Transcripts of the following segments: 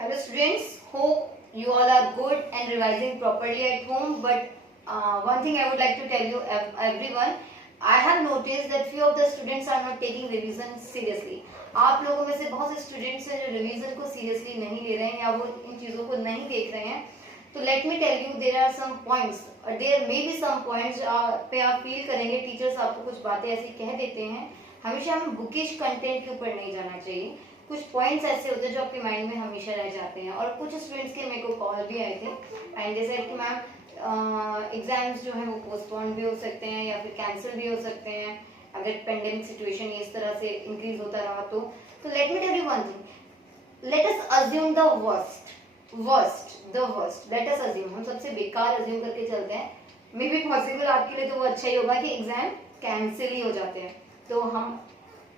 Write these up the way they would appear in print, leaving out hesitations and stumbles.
Hello students, hope you all are good and revising properly at home. But one thing I would like to tell you everyone, I have noticed that few of the students are not taking revision seriously. आप लोगों में से बहुत से students हैं जो revision को seriously नहीं ले रहे हैं या वो इन चीज़ों को नहीं देख रहे हैं. तो let me tell you there are some points, there may be some points पे आप फील करेंगे टीचर्स आपको कुछ बातें ऐसी कह देते हैं. हमेशा हमें बुकिश कंटेंट के ऊपर नहीं जाना चाहिए. कुछ पॉइंट्स ऐसे होते हैं जो आपके माइंड में हमेशा रह जाते हैं. और कुछ स्टूडेंट्स के मेरे को कॉल भी आए थे एंड दे सेड कि मैम एग्जाम्स जो है वो पोस्टपोन भी हो सकते हैं या फिर कैंसिल भी हो सकते हैं अगर पेंडेमिक सिचुएशन इस तरह से इंक्रीज होता रहा तो. Let me tell you one thing, let us assume the worst let us assume, हम सबसे बेकार अज्यूम करके चलते हैं. मे बी पॉसिबल आपके लिए तो वो अच्छा ही होगा कि एग्जाम कैंसिल ही हो जाते हैं. तो हम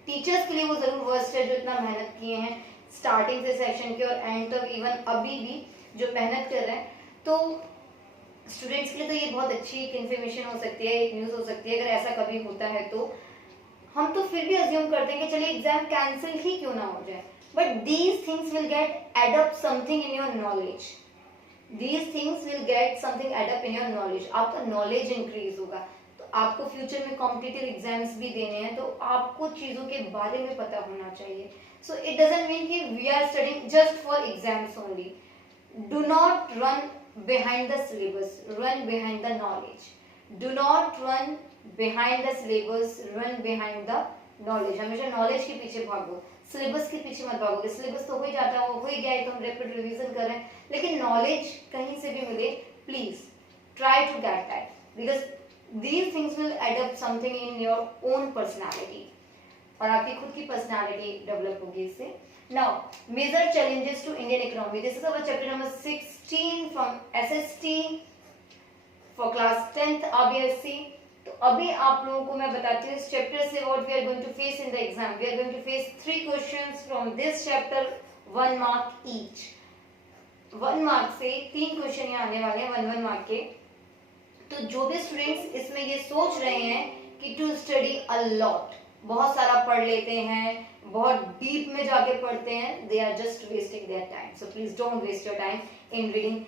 टीचर्स के लिए वो जरूर वर्स्ट है जो इतना मेहनत किए हैं स्टार्टिंग से सेशन के और एंड तक, इवन अभी भी जो मेहनत कर रहे हैं. तो स्टूडेंट्स के लिए तो ये बहुत अच्छी एक इन्फॉर्मेशन हो सकती है, एक न्यूज़ हो सकती है. अगर ऐसा कभी होता है तो हम तो फिर भी अज्यूम करते हैं कि चलिए एग्जाम कैंसिल ही क्यों ना हो जाए. But these things will get add up something in your knowledge. These things will get something add up in your knowledge. आपका नॉलेज इंक्रीज होगा. आपको फ्यूचर में कॉम्पिटिटिव एग्जाम्स भी देने हैं तो आपको चीजों के बारे में पता होना चाहिए. सो इट डजंट मीन कि we are studying just for exams only. Do not run behind the syllabus, run behind the knowledge. Do not run behind the syllabus, run behind the knowledge. हमेशा knowledge के पीछे भागो, syllabus के पीछे मत भागो. Syllabus तो हो ही जाता है, वो हो ही गया है तो हम रैपिड रिवीजन कर रहे हैं. लेकिन नॉलेज कहीं से भी मिले, please try to get that because these things will add up something in your own personality और आपकी खुद की पर्सनालिटी डेवलप होगी इससे. Now, major challenges to Indian economy. This is our chapter number 16 from SST for class 10th RBSC. तो अभी आप लोगों को मैं बताती हूँ इस चैप्टर से what we are going to face in the exam. We are going to face 3 questions from this chapter, 1 mark each. 1 mark से 3 क्वेश्चन यहाँ आने वाले हैं 1 मार्क के. तो जो भी स्टूडेंट्स इसमें ये सोच रहे हैं कि टू स्टडी अ लॉट, बहुत सारा पढ़ लेते हैं, बहुत डीप में जाके पढ़ते हैं, they are just wasting their time. So please don't waste your time in reading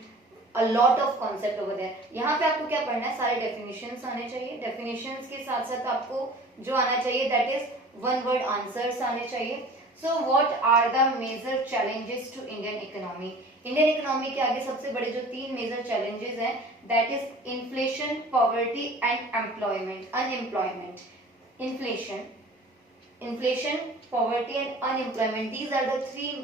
a lot of concept over there. यहाँ पे आपको क्या पढ़ना है, सारे डेफिनेशंस आने चाहिए. डेफिनेशंस के साथ साथ आपको जो आना चाहिए that is one word answers आने चाहिए. So what are the major challenges to Indian economy. Indian economy के आगे सबसे बड़े जो 3 मेजर चैलेंजेस हैं that is inflation, poverty and employment, unemployment. Inflation, poverty and unemployment, these are the 3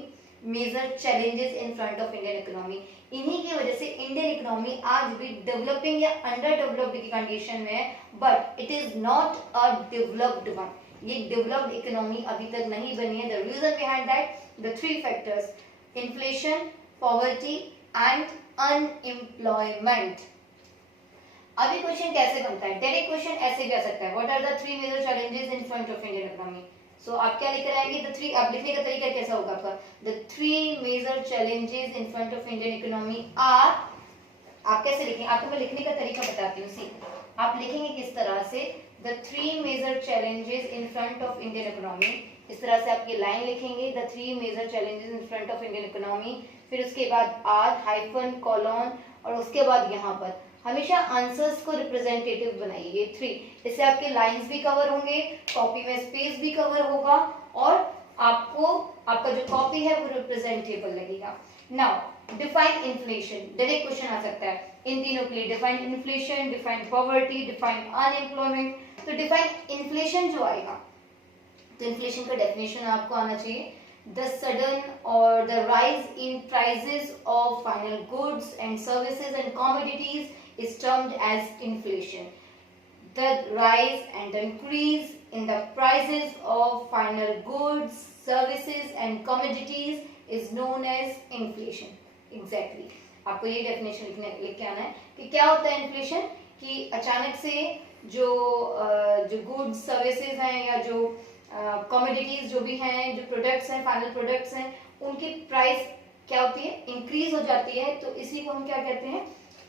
major challenges in front of Indian economy. इन्हीं की वजह से इंडियन इकोनॉमी आज भी डेवलपिंग या अंडर डेवलप्ड की कंडीशन में है, but it is not a developed one. ये डेवलप्ड इकोनॉमी अभी तक नहीं बनी है. The reason behind that, the 3 factors, inflation, poverty and unemployment. अभी क्वेश्चन कैसे बनता है, डायरेक्ट क्वेश्चन ऐसे भी आ सकता है. What are the 3 major challenges in front of Indian economy. So आप क्या लेकर आएंगे, द 3. आप लिखने का तरीका कैसा होगा आपका, the 3 major challenges in front of Indian economy are. आप कैसे लिखेंगे, आपको मैं लिखने का तरीका बताती हूँ. सी आप लिखेंगे किस तरह से, the 3 major challenges in front of Indian economy. इस तरह से आप ये लाइन लिखेंगे, the 3 major challenges in front of Indian economy. फिर उसके बाद आर, हाइफन, कॉलन और उसके बाद यहाँ पर हमेशा आंसर्स को रिप्रेजेंटेटिव बनाइए. ये 3, इससे आपके लाइंस भी कवर होंगे, कॉपी में स्पेस भी कवर होगा और आपको आपका जो कॉपी है वो रिप्रेजेंटेबल लगेगा. Now define inflation, direct question आ सकता है इन तीनों के लिए. Define inflation, define poverty, define unemployment. तो डिफाइन इन्फ्लेशन जो आएगा तो इन्फ्लेशन का डेफिनेशन आपको आना चाहिए. The sudden or the rise in prices of final goods and services and commodities is termed as inflation. The rise and the increase in the prices of final goods, services and commodities is known as inflation. Exactly. आपको ये definition लिख के आना है कि क्या होता है इन्फ्लेशन, कि अचानक से जो गुड्स सर्विसेज हैं या जो कमोडिटीज जो भी हैं, जो प्रोडक्ट्स हैं, फाइनल प्रोडक्ट्स हैं, उनकी प्राइस क्या होती है, इंक्रीज हो जाती है. तो इसी को हम क्या कहते हैं,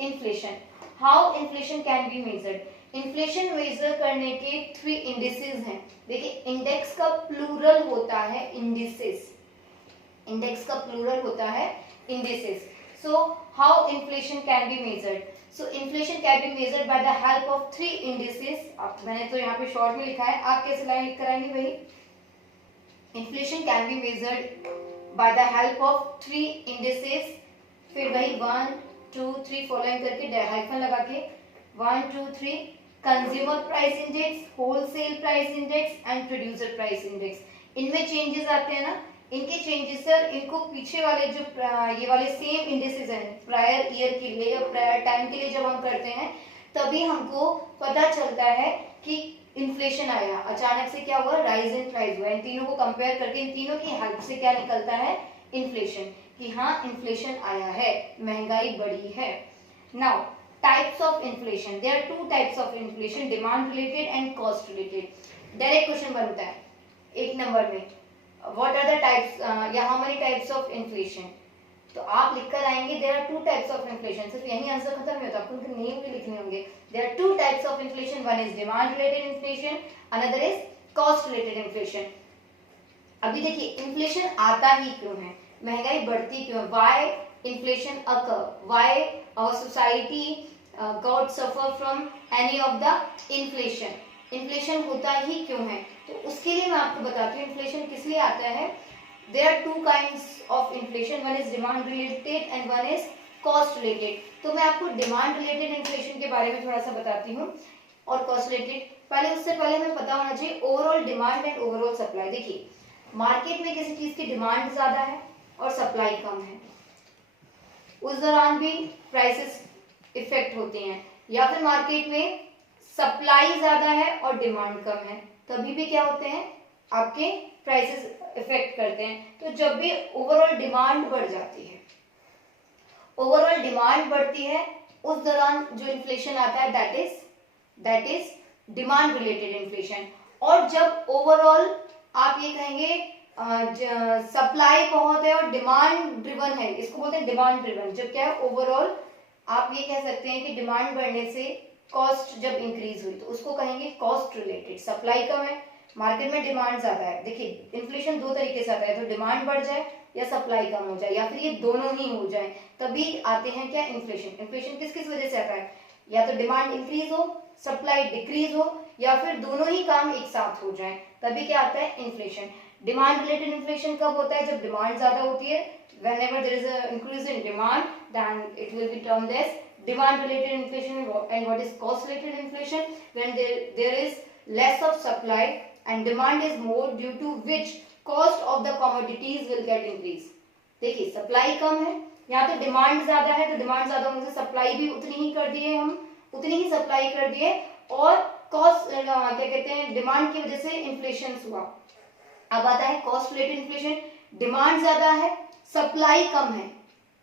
inflation. How inflation can be measured. Inflation measure करने के 3 इंडिसेस हैं. देखिए इंडेक्स का प्लूरल होता है इंडिसेस. इंडेक्स का प्लूरल होता है indices. So how inflation can be measured? So inflation can be measured by the help of 3 indices. अब मैंने तो यहाँ पे शॉर्ट में लिखा है, आप कैसे लाइन लिख कर आएंगे भाई? Inflation can be measured by the help of 3 indices. फिर वही 1 2 3 फॉलोइंग करके हाइफन लगा के 1 2 3 consumer price index, wholesale price index and producer price index. इनमें चेंजेस आते हैं ना, इनके चेंजेस सर इनको पीछे वाले जो ये वाले सेम इंडेक्सेस हैं प्रायर ईयर के लिए या प्रायर टाइम के लिए जब हम करते हैं तभी हमको पता चलता है कि इन्फ्लेशन आया, अचानक से क्या हुआ, राइज इन प्राइस हुआ. इन तीनों को कंपेयर करके इन तीनों की हेल्प से क्या निकलता है, इन्फ्लेशन, कि हाँ इन्फ्लेशन आया है, महंगाई बढ़ी है. Now types of inflation, there are 2 types of inflation, demand related and cost related. Direct question बनता है 1 नंबर में, व्हाट आर द टाइप्स या how many types of inflation. तो आप लिखकर आएंगे there are 2 types of inflation. सिर्फ यही आंसर खत्म नहीं होता, आपको उनके नेम भी लिखने होंगे. There are 2 types of inflation, one is demand related inflation, another is cost related inflation. अभी देखिए इन्फ्लेशन आता ही क्यों है, महंगाई बढ़ती क्यों है, why inflation occur, why our society got suffer from any of the inflation. Inflation होता ही क्यों है, तो उसके लिए मैं आपको बताती हूँ इन्फ्लेशन किस लिए आता है. There are 2 kinds of inflation, one is demand related and one is cost related. तो मैं आपको demand related inflation के बारे में थोड़ा सा बताती हूँ और cost related. पहले उससे पहले हमें पता होना चाहिए overall demand and overall supply. देखिए मार्केट में किसी चीज की डिमांड ज्यादा है और सप्लाई कम है, उस दौरान भी प्राइसेस इफेक्ट होते हैं, या फिर मार्केट में सप्लाई ज्यादा है और डिमांड कम है, तभी भी क्या होते हैं, आपके प्राइसेस इफेक्ट करते हैं. तो जब भी ओवरऑल डिमांड बढ़ जाती है, ओवरऑल डिमांड बढ़ती है, उस दौरान जो इन्फ्लेशन आता है that is demand related inflation. और जब ओवरऑल आप ये कहेंगे सप्लाई बहुत है और डिमांड ड्रिवन है, इसको बोलते हैं डिमांड ड्रिवन. जब क्या है ओवरऑल आप ये कह सकते हैं कि डिमांड बढ़ने से कॉस्ट जब इंक्रीज हुई तो उसको कहेंगे कॉस्ट रिलेटेड. सप्लाई कम है, मार्केट में डिमांड ज्यादा है. देखिए इन्फ्लेशन 2 तरीके से आता है, तो डिमांड बढ़ जाए या सप्लाई कम हो जाए या फिर ये दोनों ही हो जाए, तभी आते हैं क्या, इन्फ्लेशन. इन्फ्लेशन किस किस वजह से आता है, या तो डिमांड इंक्रीज हो, सप्लाई डिक्रीज हो, या फिर दोनों ही काम एक साथ हो जाए, तभी क्या आता है, इन्फ्लेशन. डिमांड रिलेटेड इन्फ्लेशन कब होता है, जब डिमांड ज्यादा होती है. whenever there is a increase in demand then it will be termed as demand related inflation. And what is cost related inflation, when there is less of supply and demand is more, due to which cost of the commodities will get increased. देखिए supply कम है, यहाँ तो demand ज्यादा है, तो demand ज्यादा होने से सप्लाई भी उतनी ही कर दिए, हम उतनी ही सप्लाई कर दिए, और कॉस्ट क्या कहते हैं, डिमांड की वजह से इन्फ्लेशन हुआ. अब आता है कॉस्ट रिलेटेड इन्फ्लेशन. डिमांड ज्यादा है, सप्लाई कम है.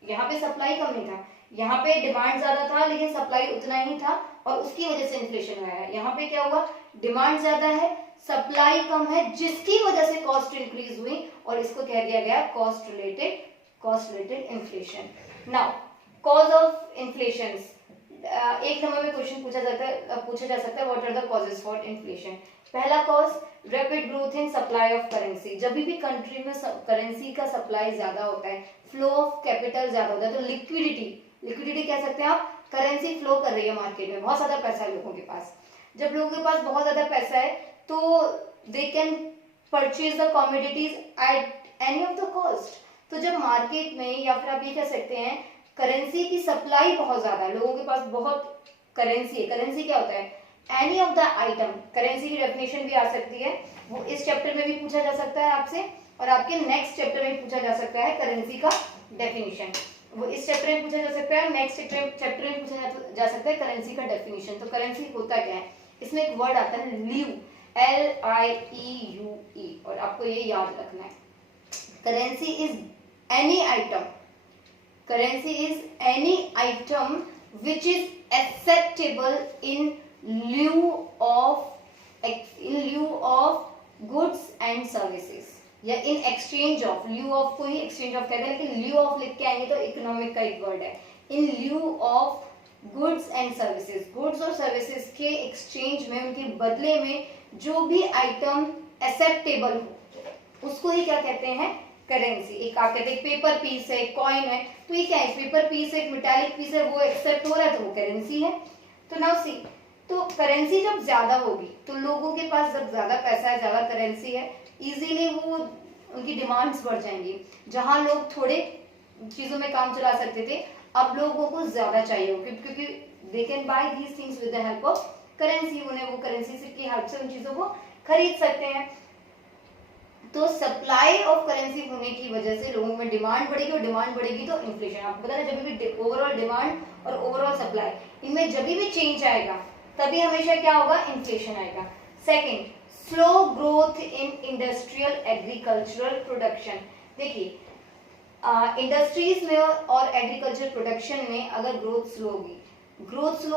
यहाँ पे सप्लाई कम नहीं था, यहाँ पे डिमांड ज्यादा था लेकिन सप्लाई उतना ही था और उसकी वजह से इन्फ्लेशन आया है. यहाँ पे क्या हुआ, डिमांड ज्यादा है, सप्लाई कम है, जिसकी वजह से कॉस्ट इंक्रीज हुई और इसको कह दिया गया cost related inflation. Now cause of inflation, 1 number में क्वेश्चन पूछा जा सकता है what are the causes for inflation. पहला cause rapid growth in supply of currency. जब भी कंट्री में करेंसी का सप्लाई ज्यादा होता है, फ्लो ऑफ कैपिटल ज्यादा होता है, तो लिक्विडिटी कह सकते हैं आप, करेंसी फ्लो कर रही है मार्केट में, बहुत ज्यादा पैसा है लोगों के पास. जब लोगों के पास बहुत ज्यादा पैसा है तो they can purchase the commodities at any of the cost. तो जब मार्केट में, या फिर आप ये कह सकते हैं करेंसी की सप्लाई बहुत ज्यादा है, लोगों के पास बहुत करेंसी है. करेंसी क्या होता है, any of the item. Currency की डेफिनेशन भी आ सकती है, वो इस चैप्टर में भी पूछा जा सकता है आपसे, और आपके नेक्स्ट चैप्टर में पूछा जा सकता है करेंसी का डेफिनेशन. वो इस चैप्टर में पूछा जा सकता है, नेक्स्ट चैप्टर में पूछा जा सकता है करेंसी का डेफिनेशन. तो करेंसी होता क्या है, इसमें एक वर्ड आता है ल्यू, LIEUE, और आपको ये याद रखना है. Currency is any item, currency is any item which is acceptable in lieu of goods and services, या in exchange of. lieu of को ही exchange of कहते हैं, लेकिन lieu of लिख के आएंगे तो इकोनॉमिक का एक वर्ड है. in lieu of goods and services, goods और services के exchange में, उनके बदले में जो भी आइटम acceptable हो उसको ही क्या कहते हैं, करेंसी। एक आप कहते हैं पेपर पीस है, कॉइन है, तो ये क्या है, पेपर पीस है, एक मेटालिक पीस है, वो एक्सेप्ट हो रहा है तो वो करेंसी है। तो नाउ सी, तो करेंसी जब ज्यादा होगी तो लोगों के पास जब ज्यादा पैसा है, ज्यादा करेंसी है, इजीली वो उनकी डिमांड्स बढ़ जाएंगी। जहां लोग थोड़े चीजों में काम चला सकते थे, अब लोगों को ज्यादा चाहिए होगी, क्योंकि they can buy these things with the help of currency. उन्हें वो करेंसी की हेल्प से उन चीजों को खरीद सकते हैं। तो सप्लाई ऑफ करेंसी होने की वजह से लोगों में डिमांड बढ़ेगी, और डिमांड बढ़ेगी तो इन्फ्लेशन। आपको पता है जब भी ओवरऑल डिमांड और ओवरऑल सप्लाई, इनमें जब भी चेंज आएगा तभी हमेशा क्या होगा, इन्फ्लेशन आएगा। Second, slow growth in industrial agricultural production. देखिए इंडस्ट्रीज में और एग्रीकल्चर प्रोडक्शन में अगर ग्रोथ स्लो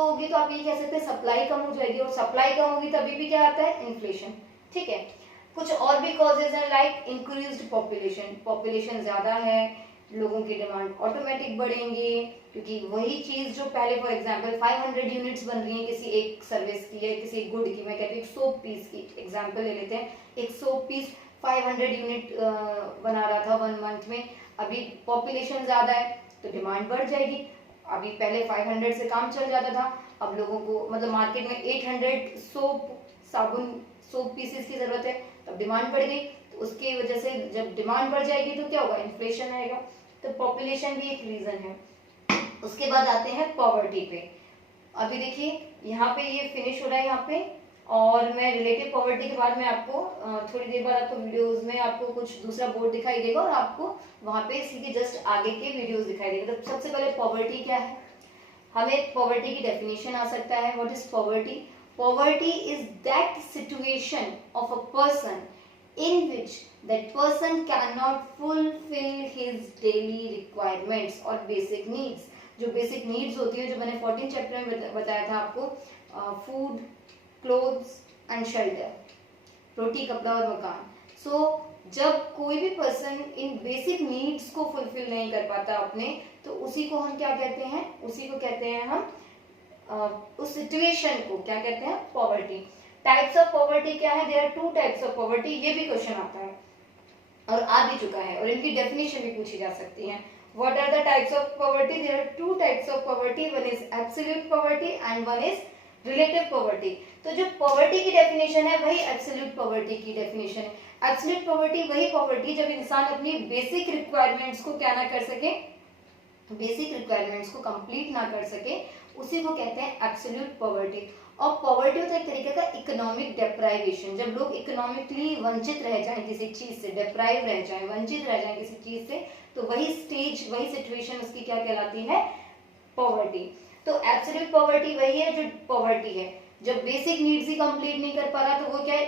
होगी तो आप ये कह सकते हैं सप्लाई कम हो जाएगी, और सप्लाई कम होगी तभी भी क्या आता है, इन्फ्लेशन। ठीक है, कुछ और भी कॉजेज हैं लाइक इंक्रीज्ड पॉपुलेशन ज्यादा है, लोगों की डिमांड ऑटोमेटिक बढ़ेंगे, क्योंकि वही चीज जो पहले फॉर एग्जांपल 500 यूनिट्स बन रही है किसी एक सर्विस की या किसी गुड की, मैं कहती हूँ सोप पीस की एग्जांपल ले लेते हैं, एक सोप पीस 500 यूनिट बना रहा था 1 मंथ में, अभी पॉपुलेशन ज्यादा है तो डिमांड बढ़ जाएगी। अभी पहले 500 से काम चल जाता था, अब लोगों को मतलब मार्केट में 800 सोप पीसेस की जरूरत है, तब डिमांड बढ़ गई, तो उसकी वजह से जब डिमांड बढ़ जाएगी तो क्या होगा, इन्फ्लेशन आएगा। तो पॉपुलेशन भी एक रीजन है। उसके बाद आते हैं पॉवर्टी पे। अभी देखिए यहाँ पे ये फिनिश हो रहा है यहाँ पे, और मैं रिलेटिव पॉवर्टी के बाद में आपको थोड़ी देर बाद आपको वीडियोस में आपको कुछ दूसरा बोर्ड दिखाई देगा, और आपको वहां पे इसी के जस्ट आगे के वीडियोस दिखाई देगा। तो सबसे पहले पॉवर्टी क्या है, हमें पॉवर्टी की डेफिनेशन आ सकता है। What is poverty? Poverty is that situation of a person in which that person cannot fulfill his daily requirements और basic needs। जो basic needs होती है, जो मैंने 14 चैप्टर में बताया था आपको, फूड, क्लोथ्स एंड शेल्टर, रोटी, कपड़ा और मकान। सो जब कोई भी पर्सन इन बेसिक नीड्स को फुलफिल नहीं कर पाता अपने, तो उसी को हम क्या कहते हैं, उसी को कहते हैं हम उस सिचुएशन को क्या कहते हैं, पॉवर्टी। टाइप्स ऑफ पॉवर्टी क्या है? There are 2 types of poverty. ये भी क्वेश्चन आता है और आ भी चुका है, और इनकी डेफिनेशन भी पूछी जा सकती है। What are the types of poverty? There are 2 types of poverty, one is absolute poverty and one is relative poverty. तो जो पॉवर्टी की डेफिनेशन है वही एब्सोल्यूट पॉवर्टी की डेफिनेशन है। एब्सोल्यूट पॉवर्टी वही पॉवर्टी जब इंसान अपनी बेसिक रिक्वायरमेंट्स को क्या ना कर सके, बेसिक रिक्वायरमेंट्स को कंप्लीट ना कर सके, उसी को कहते हैं एब्सोल्यूट पॉवर्टी। और पॉवर्टी होता है एक तरीके का इकोनॉमिक डेप्राइवेशन, जब लोग इकोनॉमिकली वंचित रह जाएं किसी चीज से, डेप्राइव रह जाएं, वंचित रह जाएं किसी चीज से, तो वही स्टेज, वही सिचुएशन उसकी क्या कहलाती है, पॉवर्टी। तो एब्सोल्यूट पॉवर्टी वही है जो पॉवर्टी है जब बेसिक नीड्स ही कंप्लीट नहीं कर पा रहा, तो वो क्या है,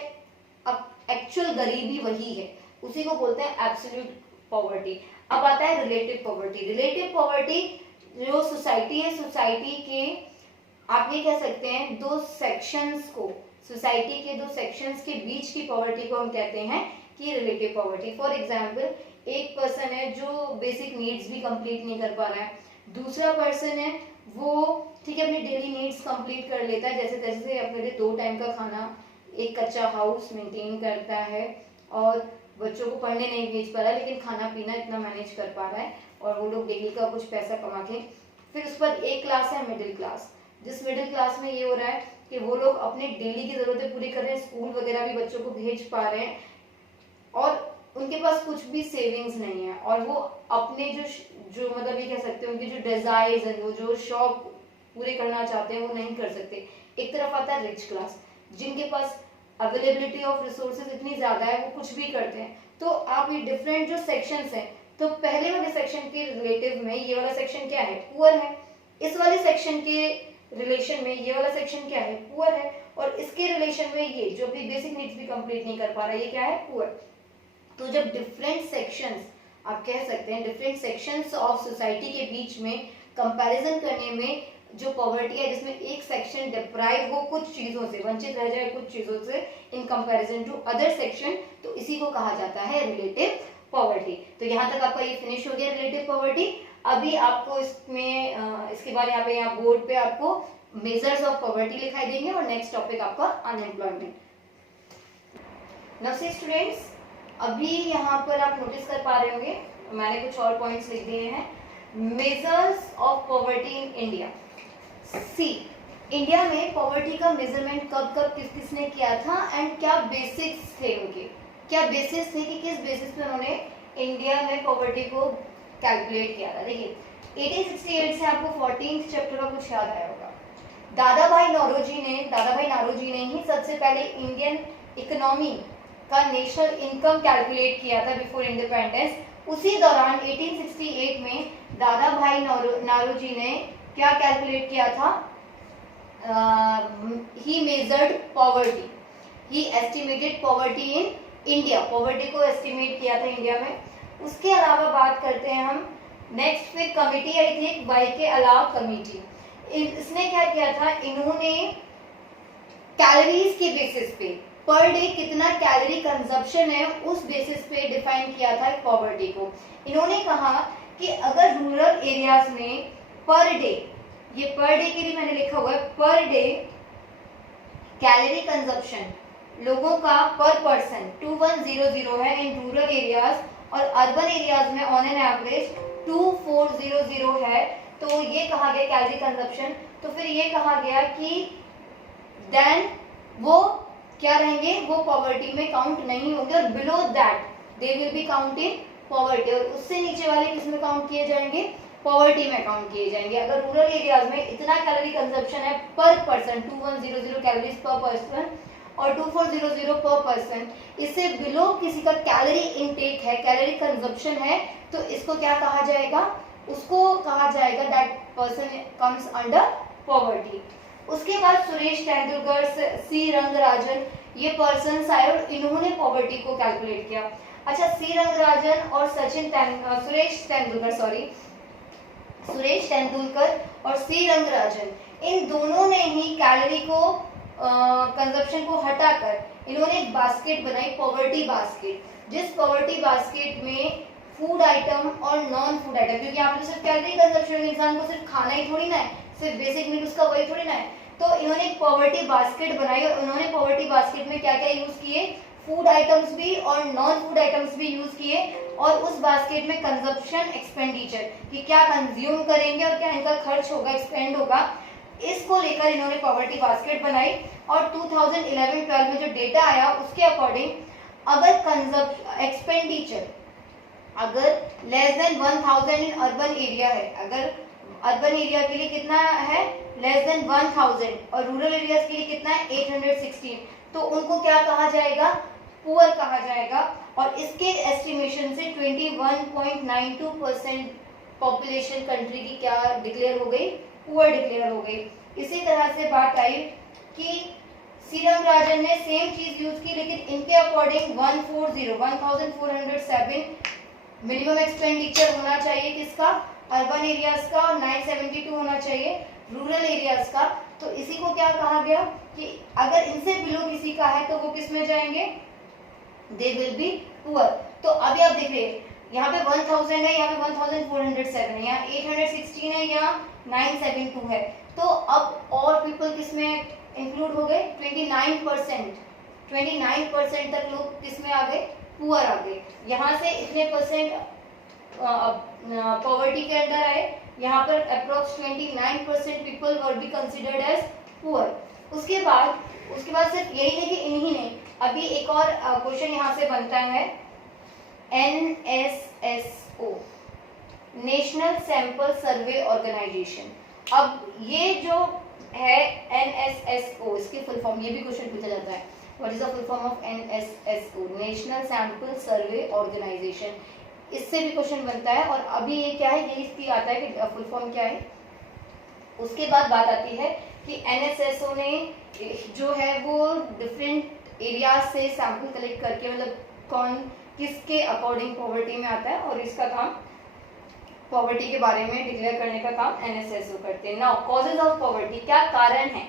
अब एक्चुअल गरीबी वही है, उसी को बोलते हैं एब्सोल्यूट पॉवर्टी। अब आता है रिलेटिव पॉवर्टी। रिलेटिव पॉवर्टी जो सोसाइटी है, सोसाइटी के आप ये कह सकते हैं 2 सेक्शंस को, सोसाइटी के 2 सेक्शंस के बीच की पॉवर्टी को हम कहते हैं कि रिलेटिव पॉवर्टी। फॉर एग्जांपल, एक पर्सन है जो बेसिक नीड्स भी कंप्लीट नहीं कर पा रहा है, दूसरा पर्सन है वो ठीक है अपनी डेली नीड्स कंप्लीट कर लेता है, जैसे तैसे अपने लिए 2 टाइम का खाना, एक कच्चा हाउस मेंटेन करता है, और बच्चों को पढ़ने नहीं भेज पा रहा है लेकिन खाना पीना इतना मैनेज कर पा रहा है, और वो लोग डेली का कुछ पैसा कमा के। फिर उस पर एक क्लास है मिडिल क्लास, जिस मिडिल क्लास में ये हो रहा है कि वो लोग अपने डेली की जरूरतें पूरी कर रहे हैं, स्कूल वगैरह भी बच्चों को भेज पा रहे हैं, और उनके पास कुछ भी सेविंग्स नहीं है, और वो अपने जो मतलब ये कह सकते हैं उनके जो डिजायर्स हैं, वो जो शौक पूरे करना चाहते हैं वो नहीं कर सकते। एक तरफ आता है रिच क्लास, जिनके पास अवेलेबिलिटी ऑफ रिसोर्सेज इतनी ज्यादा है, वो कुछ भी करते हैं। तो आप ये डिफरेंट जो सेक्शंस हैं, तो पहले वाले सेक्शन के रिलेटिव में ये वाला सेक्शन क्या है, पुअर है, इस वाले सेक्शन के रिलेशन में ये वाला सेक्शन क्या है, पुअर है, और इसके रिलेशन में ये जो भी बेसिक नीड्स भी कंप्लीट नहीं कर पा रहा है, ये क्या है, पुअर। तो जब डिफरेंट सेक्शंस, आप कह सकते हैं डिफरेंट सेक्शंस ऑफ सोसाइटी के बीच में कंपैरिजन करने में जो पॉवर्टी है, जिसमें एक सेक्शन डिप्राइव हो कुछ चीजों से, वंचित रह जाए कुछ चीजों से in comparison to other section, तो इसी को कहा जाता है रिलेटिव पॉवर्टी। तो यहाँ तक आपका ये फिनिश हो गया रिलेटिव पॉवर्टी। अभी आपको इसमें इसके बाद यहाँ बोर्ड पे आपको मेजर्स ऑफ पॉवर्टी दिखाई देंगे, और नेक्स्ट टॉपिक आपका अनएम्प्लॉयमेंट। नाउ सी स्टूडेंट्स, अभी यहाँ पर आप नोटिस कर पा रहे होंगे, मैंने कुछ और पॉइंट्स लिख दिए हैं। Measures of poverty in India. See, India में पॉवर्टी का मेजरमेंट कब कब किस किसने किया था एंड क्या बेसिक्स थे उनके, क्या बेसिस थे कि किस बेसिस पे उन्होंने इंडिया में पॉवर्टी को कैलकुलेट किया था। देखिए 1868 से आपको 14th चैप्टर का कुछ याद आया होगा। दादा भाई नारोजी ने ही सबसे पहले इंडियन इकोनॉमी का नेशनल इनकम कैलकुलेट किया था बिफोर इंडिपेंडेंस। उसी दौरान 1868 में दादा भाई नारोजी ने क्या कैलकुलेट किया था? He measured poverty, he estimated poverty in India, poverty को एस्टिमेट किया था इंडिया में। उसके अलावा बात करते हैं हम नेक्स्ट, फिर कमिटी आई थी वाई के अलावा कमिटी, इसने क्या किया था? इन्होंने कैलोरीज के बेसिस पे पर डे कितना कैलोरी कंजप्शन है उस बेसिस पे डिफाइन किया था पॉवर्टी को। इन्होंने कहा कि अगर रूरल एरियाज में पर डे, ये पर डे के लिए मैंने लिखा हुआ है, पर डे कैलोरी कंजप्शन लोगों का पर पर्सन 2100 है इन रूरल एरियाज, और अर्बन एरियाज में ऑन एन एवरेज 2400 है। तो ये कहा गया कैलोरी कंजप्शन, तो फिर ये कहा गया कि देन वो क्या रहेंगे, वो पॉवर्टी में काउंट नहीं होंगे, और below that they will be count in poverty, और उससे नीचे वाले किस में काउंट किए जाएंगे? पॉवर्टी में काउंट किए जाएंगे। अगर रूरल एरियाज में इतना कैलोरी कंजप्शन है पर पर्सन 2100 कैलोरीज पर पर्सन और 2400 पर पर्सन, इससे बिलो किसी का कैलोरी इनटेक है, कैलोरी कंजप्शन है, तो इसको क्या कहा जाएगा? उसको कहा जाएगा that person comes under poverty. उसके बाद सुरेश तेंदुलकर, सी रंगराजन, ये पर्सन आए और इन्होंने पॉवर्टी को कैलकुलेट किया। अच्छा, सी रंगराजन और सुरेश तेंदुलकर और सी रंगराजन, इन दोनों ने ही कैलोरी को कंजप्शन को हटाकर इन्होंने एक बास्केट बनाई, पॉवर्टी बास्केट, जिस पॉवर्टी बास्केट में फूड आइटम और नॉन फूड आइटम, क्योंकि यहाँ पे सिर्फ कैलोरी कंजप्शन, इंसान को सिर्फ खाना ही थोड़ी ना है, सिर्फ बेसिक नीड उसका वही थोड़ी ना है, तो इन्होंने एक पॉवर्टी बास्केट बनाई और उन्होंने पॉवर्टी बास्केट में क्या क्या यूज किए? फूड आइटम्स भी और नॉन फूड आइटम्स भी यूज किए, और उस बास्केट में कंजप्शन एक्सपेंडिचर कि क्या कंज्यूम करेंगे और क्या इनका खर्च होगा, एक्सपेंड होगा, इसको लेकर इन्होंने पॉवर्टी बास्केट बनाई। और 2011-12 में जो डेटा आया उसके अकॉर्डिंग अगर एक्सपेंडिचर अगर less than 1000 in urban area है, अगर अर्बन एरिया के लिए कितना है? लेस देन 1000, और रूरल एरियाज के लिए कितना है? 816, तो उनको क्या कहा जाएगा? पुअर कहा जाएगा। और इसके एस्टिमेशन से 21.92% पॉपुलेशन कंट्री की क्या डिक्लेयर हो गई? पुअर डिक्लेयर हो गई। इसी तरह से बात आई कि सीरम राजन ने सेम चीज यूज की, लेकिन इनके अकॉर्डिंग 1407 मिनिमम एक्सपेंडिचर होना चाहिए किसका? अर्बन एरियाज का, 972 होना चाहिए रूरल एरियाज का। तो इसी को क्या कहा गया कि अगर इनसे बिलो किसी का है तो वो किस में जाएंगे? They will be poor. तो अभी आप देख रहे हैं यहाँ पे 1000 है, यहाँ पे 1407 है, यहाँ 816 है, यहाँ 972 है, तो अब और पीपल किस में इंक्लूड हो गए? 29% तक लोग किस में आ गए? पुअर आ गए। यहाँ से इतने परसेंट पॉवर्टी के अंदर आए, यहाँ पर approx 29% people were be considered as poor. उसके बाद सिर्फ यही नहीं कि इन्हीं ने, अभी एक और क्वेश्चन यहाँ से बनता है, NSSO national sample survey Organisation. अब ये जो है NSSO, इसकी फुल फॉर्म, ये भी क्वेश्चन पूछा जाता है, what is the full form of NSSO? National sample survey organisation. इससे भी क्वेश्चन बनता है, और अभी ये क्या है, ये इसकी आता है कि फुल फॉर्म क्या है। उसके बाद बात आती है कि NSSO ने जो है वो डिफरेंट एरियाज से सैंपल कलेक्ट करके, मतलब कौन किसके अकॉर्डिंग पॉवर्टी में आता है, और इसका काम पॉवर्टी के बारे में डिक्लेयर करने का काम NSSO करते हैं। नाउ कॉजेज ऑफ पॉवर्टी, क्या कारण है?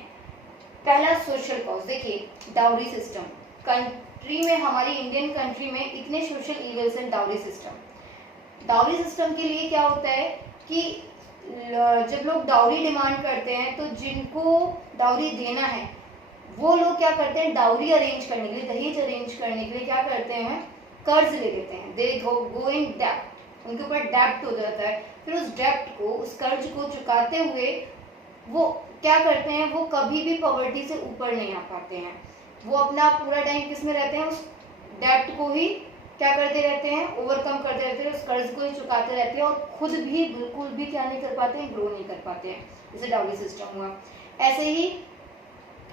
पहला सोशल कॉज, देखिए डाउरी सिस्टम। कंट्री में, हमारी इंडियन कंट्री में इतने social evils and dowry system के लिए क्या होता है कि जब लोग डाउरी डिमांड करते हैं तो जिनको डाउरी देना है वो लोग क्या करते हैं? डाउरी अरेंज करने के लिए, दहेज अरेंज करने के लिए क्या करते हैं? कर्ज ले लेते हैं, दे गो इन डेप्ट, उनके ऊपर डेप्ट हो जाता है। फिर उस डेप्ट को, उस कर्ज को चुकाते हुए वो क्या करते हैं, वो कभी भी पॉवर्टी से ऊपर नहीं आ पाते हैं। वो अपना पूरा टाइम किस में रहते हैं, उस डेप्ट को ही क्या करते रहते हैं, ओवरकम करते रहते हैं, उस कर्ज को ही चुकाते रहते हैं, और खुद भी बिल्कुल भी क्या नहीं कर पाते हैं, ग्रो नहीं कर पाते हैं। जैसे डाउरी सिस्टम हुआ, ऐसे ही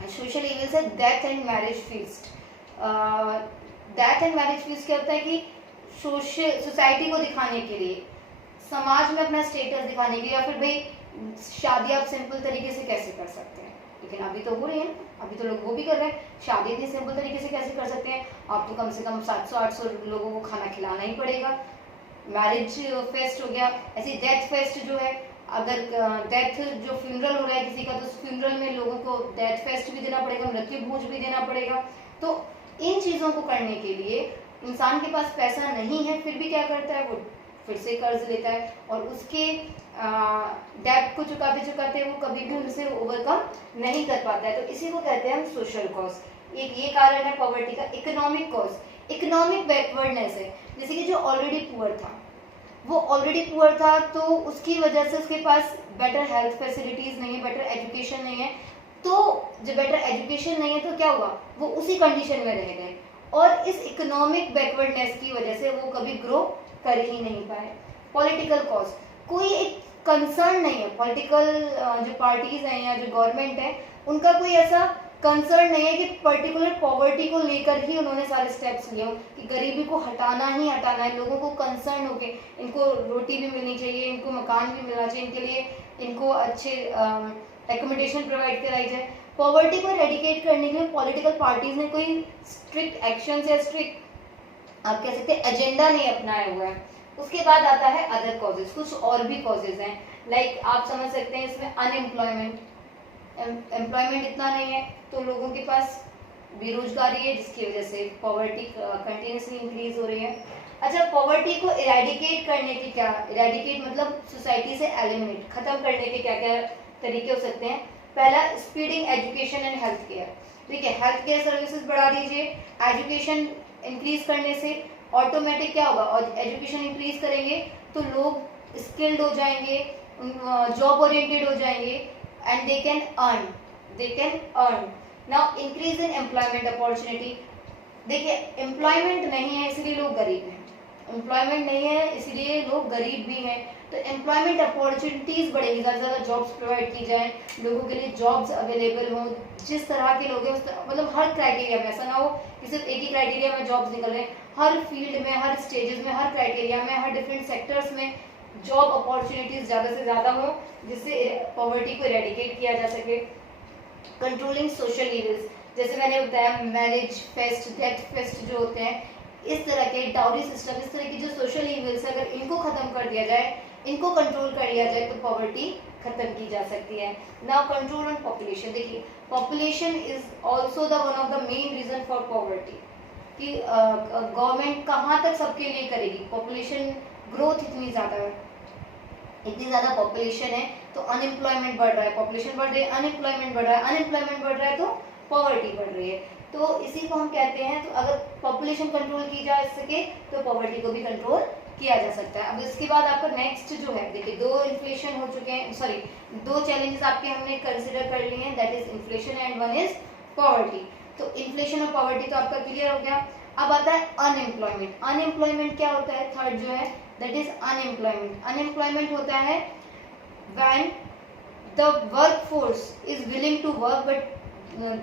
सोशल इविल्स है death and marriage feast. Death and marriage feast क्या होता है कि सोसाइटी को दिखाने के लिए, समाज में अपना स्टेटस दिखाने के लिए, या फिर भाई शादी आप सिंपल तरीके से कैसे कर सकते हैं, लेकिन अभी तो हो रही है, अभी तो लोग वो भी कर रहे हैं, शादी इतनी सिंपल तरीके से कैसे कर सकते हैं, आपको कम से कम 700-800 लोगों को खाना खिलाना ही पड़ेगा। मैरिज फेस्ट हो गया। ऐसी डेथ फेस्ट जो है, अगर डेथ जो फ्यूनरल हो रहा है किसी का, तो उस फ्यूनरल में लोगों को डेथ फेस्ट भी देना पड़ेगा, मृत्यु भोज भी देना पड़ेगा। तो इन चीज़ों को करने के लिए इंसान के पास पैसा नहीं है, फिर भी क्या करता है, वो फिर से कर्ज लेता है, और उसके डेब्ट को चुकाते चुकाते वो कभी भी उनसे ओवरकम नहीं कर पाता है। तो इसी को कहते हैं हम सोशल कॉज। एक ये कारण है पॉवर्टी का। इकोनॉमिक कॉज, इकोनॉमिक बैकवर्डनेस है। जैसे कि जो ऑलरेडी पुअर था, वो ऑलरेडी पुअर था, तो उसकी वजह से उसके पास बेटर हेल्थ फैसिलिटीज नहीं है, बेटर एजुकेशन नहीं है। तो जब बेटर एजुकेशन नहीं है तो क्या हुआ, वो उसी कंडीशन में रह गए, और इस इकोनॉमिक बैकवर्डनेस की वजह से वो कभी ग्रो कर ही नहीं पाए। पॉलिटिकल कॉज, कोई एक कंसर्न नहीं है, पॉलिटिकल जो पार्टीज हैं या जो गवर्नमेंट है, उनका कोई ऐसा कंसर्न नहीं है कि पर्टिकुलर पॉवर्टी को लेकर ही उन्होंने सारे स्टेप्स लिए हो कि गरीबी को हटाना ही हटाना है। लोगों को कंसर्न हो के इनको रोटी भी मिलनी चाहिए, इनको मकान भी मिलना चाहिए, इनके लिए इनको अच्छे एकोमोडेशन प्रोवाइड कराई जाए। पॉवर्टी को एरेडिकेट करने के लिए पॉलिटिकल पार्टीज ने कोई स्ट्रिक्ट एक्शन या स्ट्रिक्ट आप कह सकते हैं एजेंडा नहीं अपनाया हुआ है। उसके बाद आता है अदर कॉजेज, कुछ और भी कॉजेज हैं, लाइक आप समझ सकते हैं इसमें अनएम्प्लॉयमेंट। एम्प्लॉयमेंट इतना नहीं है तो लोगों के पास बेरोजगारी है, जिसकी वजह से पॉवर्टी कंटिन्यूसली इंक्रीज हो रही है। अच्छा, पॉवर्टी को इरेडिकेट करने के क्या, इरेडिकेट मतलब सोसाइटी से एलिमिनेट, खत्म करने के क्या क्या तरीके हो सकते हैं। पहला, speeding education and health care. ठीक है, हेल्थ केयर सर्विसेज बढ़ा दीजिए। एजुकेशन इंक्रीज करने से ऑटोमेटिक क्या होगा, और एजुकेशन इंक्रीज करेंगे तो लोग स्किल्ड हो जाएंगे, जॉब ओरिएंटेड हो जाएंगे, and they can earn. Now increase in employment opportunity. देखिए, एम्प्लॉयमेंट नहीं है इसलिए लोग गरीब हैं, एम्प्लॉयमेंट नहीं है इसलिए लोग गरीब भी हैं। तो एम्प्लॉयमेंट अपॉर्चुनिटीज बढ़ेगी, ज़्यादा से ज़्यादा जॉब्स प्रोवाइड की जाए, लोगों के लिए जॉब्स अवेलेबल हों, जिस तरह के लोग हैं उस तरह, मतलब हर क्राइटेरिया में, ऐसा ना हो कि सिर्फ एक ही क्राइटेरिया में जॉब्स निकल रहे हैं। हर फील्ड में, हर स्टेजेस में, हर क्राइटेरिया में, हर डिफरेंट सेक्टर्स में जॉब अपॉर्चुनिटीज ज़्यादा से ज़्यादा हो, जिससे पॉवर्टी को इरेडिकेट किया जा सके। कंट्रोलिंग सोशल इविल्स, जैसे मैंने बताया मैरिज फेस्ट, डेथ फेस्ट जो होते हैं, इस तरह के डाउरी सिस्टम, इस तरह की जो सोशल इविल्स है, अगर इनको खत्म कर दिया जाए, इनको कंट्रोल कर लिया जाए, तो पॉवर्टी खत्म की जा सकती है। Now control on population. देखिए, population is also the one of the main reason for poverty, कि गवर्नमेंट कहाँ तक सबके लिए करेगी। पॉपुलेशन ग्रोथ इतनी ज़्यादा पॉपुलेशन है तो अनएम्प्लॉयमेंट बढ़ रहा है, पॉपुलेशन बढ़ रही है, अनएम्प्लॉयमेंट बढ़ रहा है, अनएम्प्लॉयमेंट बढ़ रहा है तो पॉवर्टी बढ़ रही है। तो इसी को हम कहते हैं, तो अगर पॉपुलेशन कंट्रोल की जा सके तो पॉवर्टी को भी कंट्रोल किया जा सकता है। अब इसके बाद आपका नेक्स्ट जो है, देखिए दो इन्फ्लेशन हो चुके हैं, सॉरी दो चैलेंजेस आपके हमने कंसिडर कर लिए हैं, that is inflation and one is poverty. तो इन्फ्लेशन और पॉवर्टी तो आपका क्लियर हो गया। अब आता है अनएम्प्लॉयमेंट। अनएम्प्लॉयमेंट क्या होता है, थर्ड जो है दैट इज अनएम्प्लॉयमेंट। अनएम्प्लॉयमेंट होता है when the workforce is willing to work but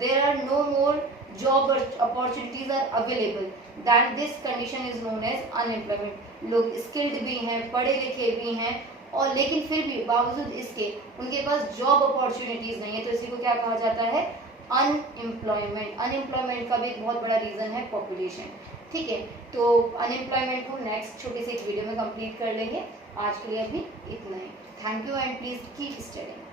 there are no more job opportunities are available, then this condition is known as unemployment। लोग स्किल्ड भी हैं, पढ़े लिखे भी हैं, और लेकिन फिर भी बावजूद इसके उनके पास जॉब अपॉर्चुनिटीज नहीं है, तो इसी को क्या कहा जाता है, अनएम्प्लॉयमेंट। अनएम्प्लॉयमेंट का भी एक बहुत बड़ा रीजन है पॉपुलेशन। ठीक है, तो अनएम्प्लॉयमेंट को नेक्स्ट छोटी सी एक वीडियो में कंप्लीट कर लेंगे। आज के लिए अभी इतना ही। Thank you and please keep studying.